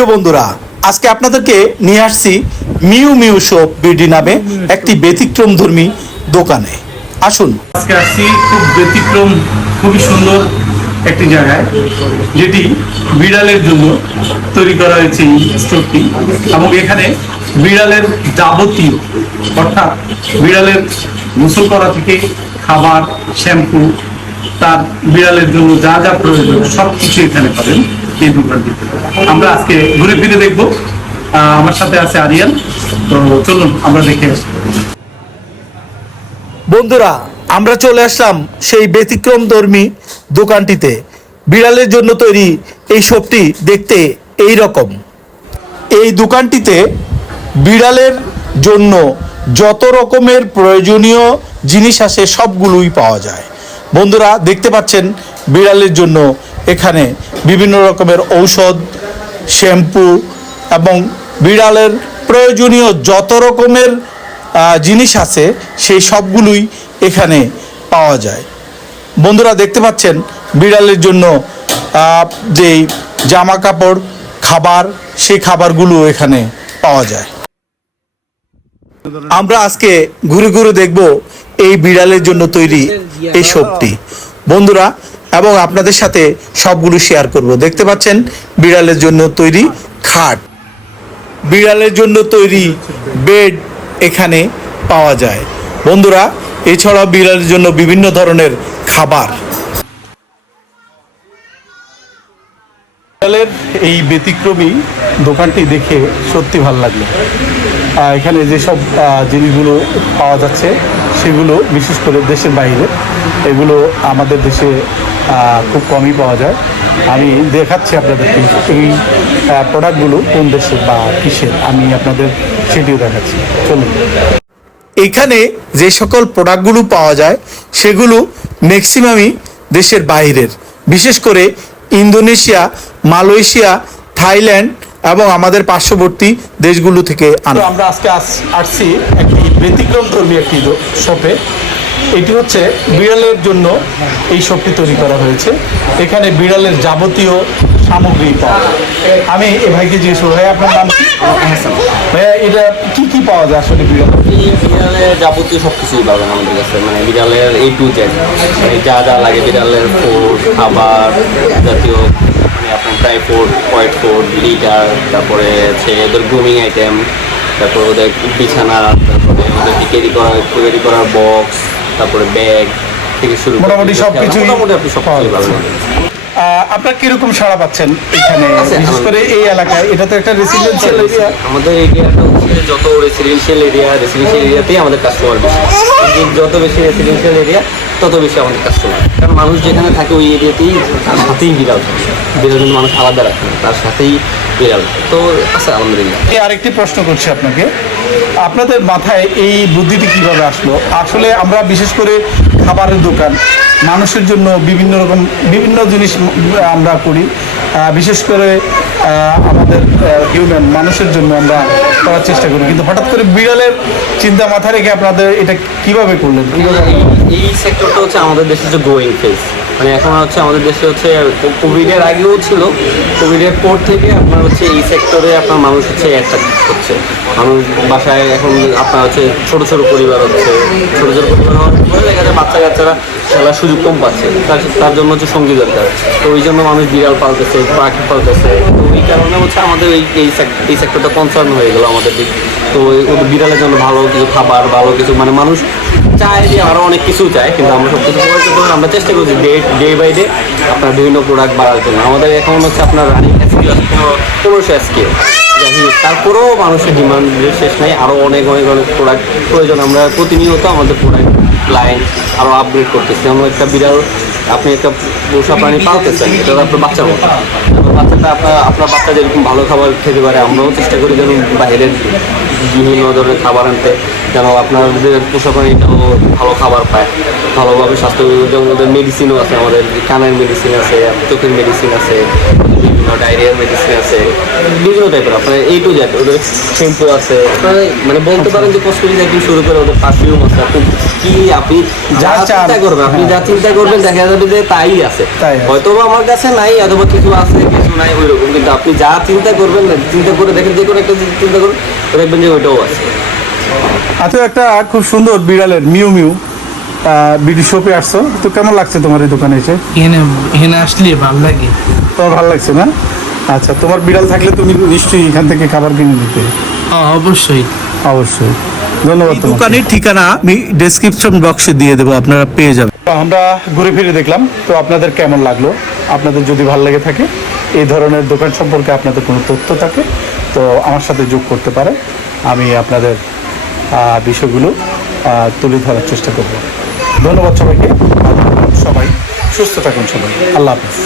প্রিয় বন্ধুরা, আজকে আপনাদেরকে নিয়ে আসছি মিউ মিউ শপ বিডি নামে একটি ব্যতিক্রম ধর্মী দোকানে। আসুন। আজকে আসছি খুব ব্যতিক্রম, খুবই সুন্দর একটি জায়গায়, যেটি বিড়ালের জন্য তৈরি করা হয়েছে এই স্টোরটি এবং এখানে বিড়ালের যাবতীয়, অর্থাৎ বিড়ালের গোসল করা থেকে খাবার, শ্যাম্পু, তার বিড়ালের জন্য যা যা প্রয়োজন সব কিছু এখানে পাবেন। আমরা আজকে ঘুরে ফিরে দেখব। আমার সাথে আছে তো চলুন, আমরা দেখে বন্ধুরা, আমরা চলে আসলাম সেই ব্যতিক্রম ধর্মী দোকানটিতে। বিড়ালের জন্য তৈরি এই শপটি দেখতে এই রকম। এই দোকানটিতে বিড়ালের জন্য যত রকমের প্রয়োজনীয় জিনিস আছে সবগুলোই পাওয়া যায়। বন্ধুরা, দেখতে পাচ্ছেন বিড়ালের জন্য এখানে বিভিন্ন রকমের ঔষধ, শ্যাম্পু এবং বিড়ালের প্রয়োজনীয় যত রকমের জিনিস আছে, সেই সবগুলোই এখানে পাওয়া যায়। বন্ধুরা দেখতে পাচ্ছেন, বিড়ালের জন্য যেই জামা কাপড় খাবার, সেই খাবারগুলো এখানে পাওয়া যায়। আমরা আজকে ঘুরে ঘুরে দেখব এই বিড়ালের জন্য তৈরি এই শপটি। বন্ধুরা এবং আপনাদের সাথে সবগুলো শেয়ার করব। দেখতে পাচ্ছেন, বিড়ালের জন্য তৈরি খাট। বিড়ালের জন্য তৈরি বেড এখানে পাওয়া যায়। বন্ধুরা, এছাড়াও বিড়ালের জন্য বিভিন্ন ধরনের খাবার। বিড়ালের এই ব্যতিক্রমী দোকানটি দেখে সত্যি ভালো লাগল। এখানে যেসব জিনিসগুলো পাওয়া যাচ্ছে, সেগুলো বিশেষ করে দেশের বাইরে। এগুলো আমাদের দেশে খুব কমই পাওয়া যায়। আমি দেখাচ্ছি আপনাদেরকে এই প্রোডাক্টগুলো কোন দেশের বা কিসের আমি আপনাদের সেটিও দেখাচ্ছি। চলুন। এখানে যে সকল প্রোডাক্টগুলো পাওয়া যায় সেগুলো ম্যাক্সিমামই দেশের বাইরের। বিশেষ করে ইন্দোনেশিয়া মালয়েশিয়া থাইল্যান্ড এবং আমাদের পার্শ্ববর্তী দেশগুলো থেকে আনা। আমরা আজকে আসছি একটি ব্যতিক্রম ধর্মী একটি শপে। এটি হচ্ছে বিড়ালের জন্য এই শপটি তৈরি করা হয়েছে। এখানে বিড়ালের যাবতীয় সামগ্রী পাওয়া আমি এ ভাইকে জিজ্ঞেস করব ভাই আপনার নাম কি? ভাইয়া, এটা কি কি পাওয়া যায় আসলে বিড়াল? বিড়ালের যাবতীয় সব কিছুই পাবেন আমাদের কাছে। মানে বিড়ালের এই টু জেড মানে যা যা লাগে, বিড়ালের ফুড খাবার জাতীয় মানে আপনার dry food white food litter তারপরে হচ্ছে ওদের গ্রুমিং আইটেম তারপরে ওদের বিছানা, তারপরে ওদের ক্যারি করার ক্যারি করার বক্স তারপরে ব্যাগ থেকে শুরু মোটামুটি সবকিছু মোটামুটি আপনি সব পাবেন। আপনার কীরকম সাড়া পাচ্ছেন এখানে? বিশেষ করে এই এলাকায়। এটা তো একটা রেসিডেন্সিয়াল এরিয়া আমাদের এরিয়াটা হচ্ছে যত রেসিডেন্সিয়াল এরিয়া রেসিডেন্সিয়াল এরিয়াতেই আমাদের কাস্টমার বেশি। যত বেশি রেসিডেন্সিয়াল এরিয়া তত বেশি আমাদের কাস্টমার কারণ মানুষ যেখানে থাকে ওই এরিয়াতেই তার সাথেই বিড়াল থাকে। বিড়াল কিন্তু মানুষ আলাদা রাখে তার সাথেই বিড়াল। তো আছে আলহামদুলিল্লাহ। এই আরেকটি প্রশ্ন করছি আপনাকে। আপনাদের মাথায় এই বুদ্ধিটি কীভাবে আসলো? আসলে আমরা বিশেষ করে খাবারের দোকান। মানুষের জন্য বিভিন্ন রকম, বিভিন্ন জিনিস আমরা করি। বিশেষ করে আমাদের হিউম্যান মানুষের জন্য আমরা করার চেষ্টা করি। কিন্তু হঠাৎ করে বিড়ালের চিন্তা মাথায় রেখে আপনাদের এটা কীভাবে করলেন? এই- সেক্টরটা হচ্ছে আমাদের দেশের যে গ্রোয়িং ফেজ মানে এখন হচ্ছে আমাদের দেশে হচ্ছে কোভিডের আগেও ছিল। কোভিডের পর থেকে আপনার হচ্ছে এই সেক্টরে আপনার মানুষ হচ্ছে অ্যাট্রাক্ট হচ্ছে মানুষ বাসায় এখন আপনার হচ্ছে ছোট ছোট পরিবার হচ্ছে। ছোট ছোট পরিবার হওয়ার পরে দেখা যায় বাচ্চা কাচ্চারা খেলার সুযোগ কম পাচ্ছে। তার তার জন্য হচ্ছে সঙ্গী দরকার। তো ওই জন্য মানুষ বিড়াল পালতেছে, পাখি পালতেছে। তো এই কারণে হচ্ছে আমাদের এই এই সেক্টরটা কনসার্ন হয়ে গেলো আমাদের দিক। তো ওদের বিড়ালের জন্য ভালো কিছু খাবার, ভালো কিছু মানে মানুষ চায় যে আরও অনেক কিছু চায়, কিন্তু আমরা সব কিছু পারি না। আমরা চেষ্টা করছি ডে ডে বাই ডে আপনার বিভিন্ন প্রোডাক্ট বাড়ার জন্য। আমাদের এখন হচ্ছে আপনার রানিং এসকিউ পনেরোশো এসকিউ তারপরেও মানুষের ডিমান্ড শেষ নাই আরও অনেক অনেক অনেক প্রোডাক্ট প্রয়োজন। আমরা প্রতিনিয়ত আমাদের প্রোডাক্ট লাইন আরও আপগ্রেড করতেছি। যেমন একটা বিড়াল, আপনি একটা পোষা প্রাণী পালতেছেন এটা আপনার বাচ্চার মতো বাচ্চাটা আপনার আপনার বাচ্চা যেরকম ভালো খাবার খেতে পারে আমরাও চেষ্টা করি যেন বাইরের বিভিন্ন ধরনের খাবার আনতে যেন আপনাদের পোষা প্রাণীটাও ভালো খাবার পায়। ভালোভাবে স্বাস্থ্য যেমন ওদের মেডিসিনও আছে আমাদের কানের মেডিসিন আছে চোখের মেডিসিন আছে বিভিন্ন ডায়রিয়ার মেডিসিন আছে বিভিন্ন টাইপের আপনার এই টু জেড ওদের শ্যাম্পু আছে। মানে বলতে পারেন যে কসমেটিক থেকে শুরু করে ওদের পারফিউম আছে আপনি কি আপনি যা চিন্তা করবেন আপনি যা চিন্তা করবেন দেখা যাবে যে তাই আছে। হয়তো আমার কাছে নাই অথবা কিছু আছে নাই ওই রকম কিন্তু আপনি যা চিন্তা করবেন চিন্তা করে দেখেন যে কোনো একটা চিন্তা করুন দেখবেন যে ওইটাও আছে। আচ্ছা একটা খুব সুন্দর বিড়ালের মিউ মিউ বিডি শপে আসছো। তো কেমন লাগছে তোমার এই দোকানে এসে? এখানে এখানে আসলে ভালো লাগে। তোমার ভালো লাগছে না? আচ্ছা তোমার বিড়াল থাকলে তুমি নিশ্চয়ই এখান থেকে খাবার কিনে দিতে হ্যাঁ, অবশ্যই। অবশ্যই। ধন্যবাদ দোকানের ঠিকানা আমি ডেসক্রিপশন বক্সে দিয়ে দেবো আপনারা পেয়ে যাবেন। তো আমরা ঘুরে ফিরে দেখলাম তো আপনাদের কেমন লাগল? আপনাদের যদি ভালো লেগে থাকে, এই ধরনের দোকান সম্পর্কে আপনাদের কোনো তথ্য থাকে, তো আমার সাথে যোগ করতে পারে আমি আপনাদের বিষয়গুলো তুলে ধরার চেষ্টা করব। ধন্যবাদ সবাইকে। সবাই সুস্থ থাকুন সবাই। আল্লাহ হাফিজ।